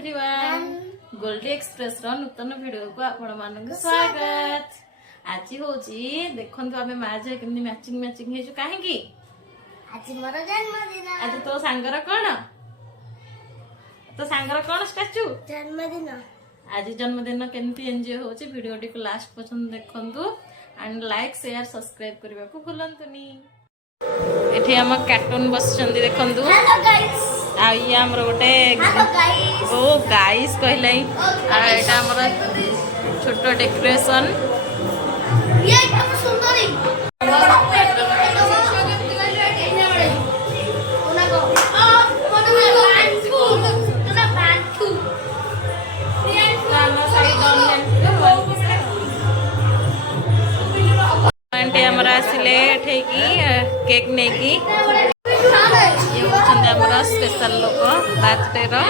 Everyone Goldy express रो नूतन video को आपण मानक स्वागत। आज होची देखंतु आमे मा जे केमनी मैचिंग मैचिंग हेजु काहे की आज मोर जन्मदिन। आज तो सांगर कोन स्टैचू जन्मदिन। आज जन्मदिन केमती एंजॉय होची वीडियो टी को लास्ट पसंद देखंतु एंड लाइक शेयर सब्सक्राइब करबा को भूलंतुनी। एठी हम कार्टून बसचंदी देखंतु। हेलो गाइस आ ये हमर गोटे हेलो गाइस ओ गाइस कहलाई आ एटा हमर छोटो डेकोरेशन ये एकदम सुंदरी आंटी हमर आसिले ठेकी केक नेकी ये होचंदे हमर स्पेशल लोक बर्थडे रो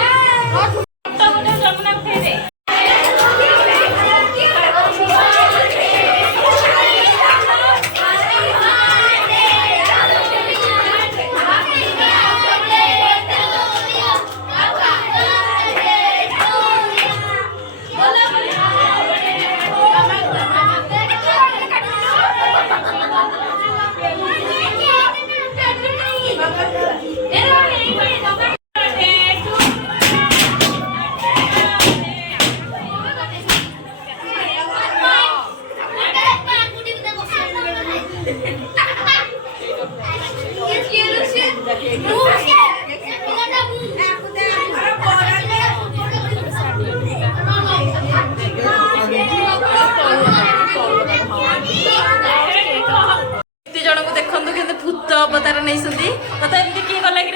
भूत अवतार नहीं सुधी तो एमती किए गला कि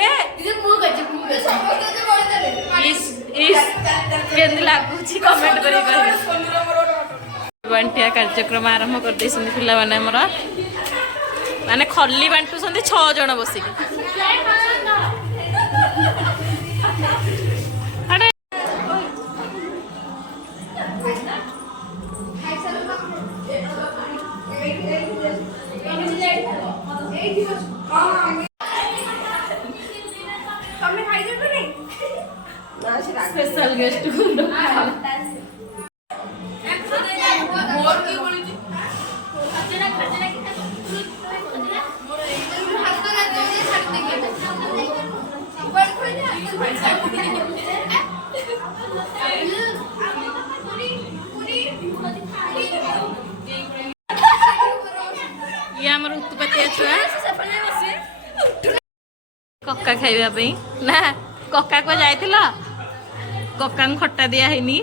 लगुच कमेंट बांटिया कार्यक्रम आरंभ कर पिला माने माने खली बांटू 6 जन बसिक स्पेशल गेस्ट ये आमर उत्पत्ति छुआ कक्का खाइबा पई ना कक्का को जाइथिला कक्का खट्टा दिया हैनी।